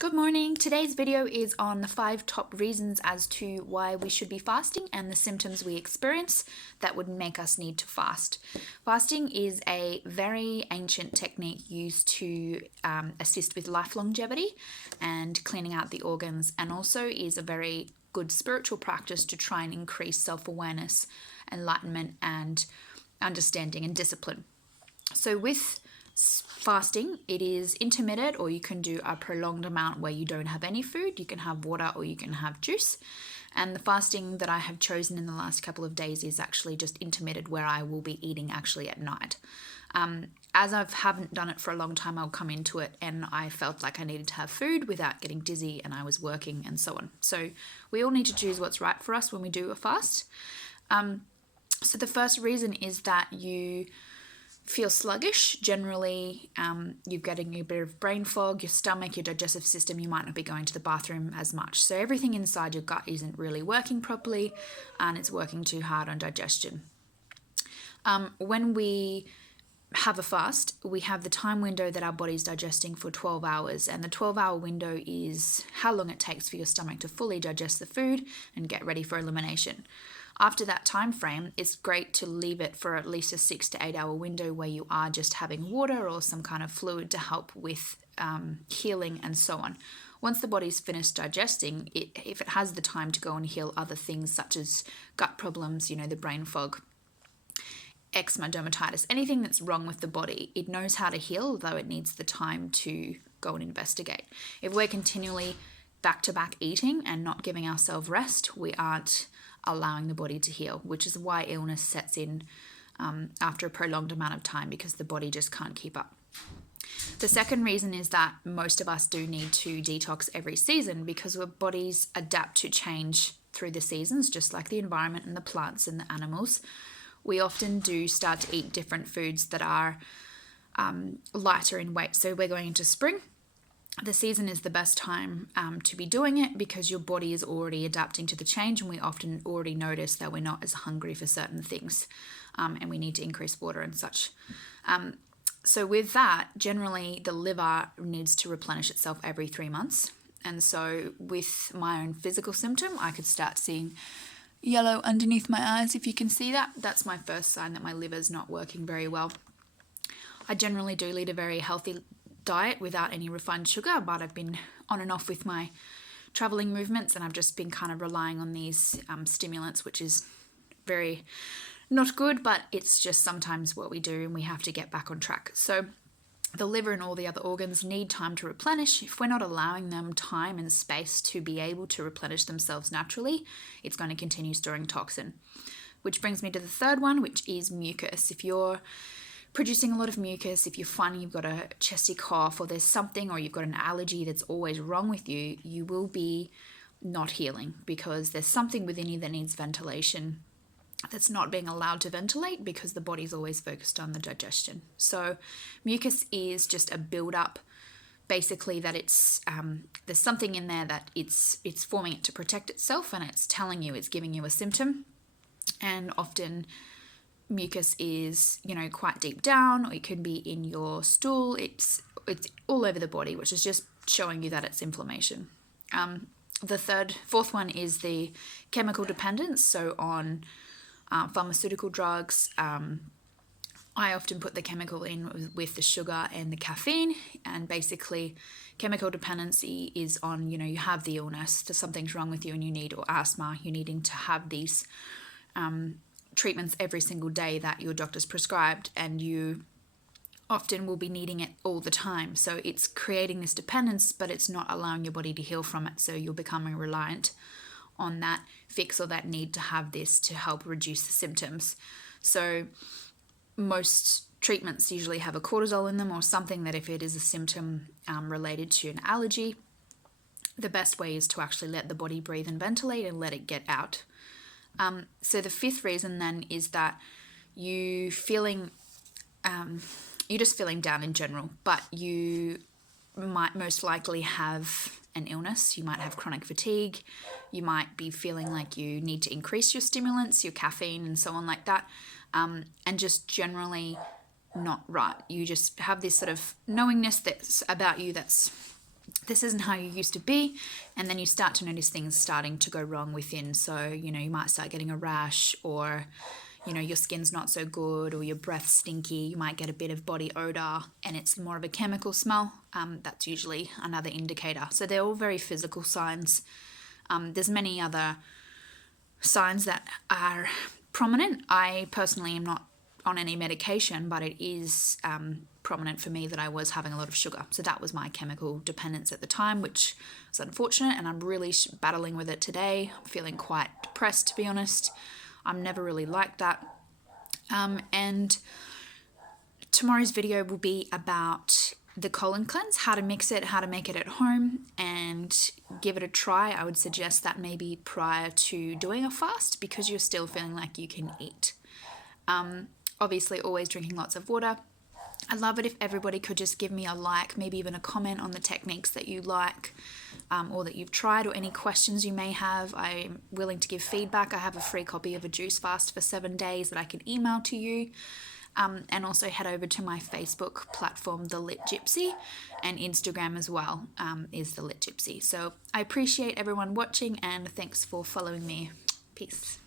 Good morning. Today's video is on the 5 top reasons as to why we should be fasting and the symptoms we experience that would make us need to fast. Fasting is a very ancient technique used to assist with life longevity and cleaning out the organs, and also is a very good spiritual practice to try and increase self-awareness, enlightenment, and understanding and discipline. So with fasting, it is intermittent, or you can do a prolonged amount where you don't have any food. You can have water or you can have juice. And the fasting that I have chosen in the last couple of days is actually just intermittent, where I will be eating actually at night. As I haven't done it for a long time, I'll come into it and I felt like I needed to have food without getting dizzy, and I was working and so on. So we all need to choose what's right for us when we do a fast. So the first reason is that you feel sluggish. Generally, you're getting a bit of brain fog, your stomach, your digestive system, you might not be going to the bathroom as much. So everything inside your gut isn't really working properly, and it's working too hard on digestion. When we have a fast, we have the time window that our body's digesting for 12 hours, and the 12-hour window is how long it takes for your stomach to fully digest the food and get ready for elimination. After that time frame, it's great to leave it for at least a 6 to 8 hour window where you are just having water or some kind of fluid to help with healing and so on. Once the body's finished digesting, if it has the time to go and heal other things such as gut problems, the brain fog, eczema, dermatitis, anything that's wrong with the body, it knows how to heal, though it needs the time to go and investigate. If we're continually back-to-back eating and not giving ourselves rest, we aren't allowing the body to heal, which is why illness sets in after a prolonged amount of time, because the body just can't keep up. The second reason is that most of us do need to detox every season, because our bodies adapt to change through the seasons, just like the environment and the plants and the animals. We often do start to eat different foods that are lighter in weight. So we're going into spring. The season is the best time to be doing it, because your body is already adapting to the change, and we often already notice that we're not as hungry for certain things, and we need to increase water and such. So with that, generally the liver needs to replenish itself every 3 months. And so with my own physical symptom, I could start seeing yellow underneath my eyes. If you can see that, that's my first sign that my liver's not working very well. I generally do lead a very healthy diet without any refined sugar, but I've been on and off with my traveling movements, and I've just been kind of relying on these stimulants, which is very not good, but it's just sometimes what we do, and we have to get back on track. So the liver and all the other organs need time to replenish. If we're not allowing them time and space to be able to replenish themselves naturally, it's going to continue storing toxin. Which brings me to the third one, which is mucus. If you're producing a lot of mucus, if you're finding you've got a chesty cough, or there's something, or you've got an allergy that's always wrong with you, you will be not healing, because there's something within you that needs ventilation that's not being allowed to ventilate, because the body's always focused on the digestion. So mucus is just a build-up, basically, that it's there's something in there that it's forming it to protect itself, and it's telling you, it's giving you a symptom. And often mucus is, quite deep down, or it can be in your stool. It's all over the body, which is just showing you that it's inflammation. The fourth one is the chemical dependence. So on pharmaceutical drugs, I often put the chemical in with the sugar and the caffeine, and basically chemical dependency is on, you have the illness, so something's wrong with you and you need, or asthma, you're needing to have these treatments every single day that your doctor's prescribed, and you often will be needing it all the time. So it's creating this dependence, but it's not allowing your body to heal from it. So you're becoming reliant on that fix or that need to have this to help reduce the symptoms. So most treatments usually have a cortisol in them, or something that if it is a symptom related to an allergy, the best way is to actually let the body breathe and ventilate and let it get out. So the fifth reason then is that you're just feeling down in general, but you might most likely have an illness. You might have chronic fatigue. You might be feeling like you need to increase your stimulants, your caffeine, and so on like that, and just generally not right. You just have this sort of knowingness that's about you that's this isn't how you used to be, and then you start to notice things starting to go wrong within. So, you might start getting a rash, or, your skin's not so good, or your breath's stinky. You might get a bit of body odor, and it's more of a chemical smell. That's usually another indicator. So they're all very physical signs. There's many other signs that are prominent. I personally am not on any medication, but it is prominent for me that I was having a lot of sugar. So that was my chemical dependence at the time, which was unfortunate, and I'm really battling with it today. I'm feeling quite depressed, to be honest. I'm never really like that. And tomorrow's video will be about the colon cleanse, how to mix it, how to make it at home, and give it a try. I would suggest that maybe prior to doing a fast, because you're still feeling like you can eat. Obviously, always drinking lots of water. I'd love it if everybody could just give me a like, maybe even a comment on the techniques that you like, or that you've tried, or any questions you may have. I'm willing to give feedback. I have a free copy of a juice fast for 7 days that I can email to you. And also head over to my Facebook platform, The Lit Gypsy, and Instagram as well, is The Lit Gypsy. So I appreciate everyone watching, and thanks for following me. Peace.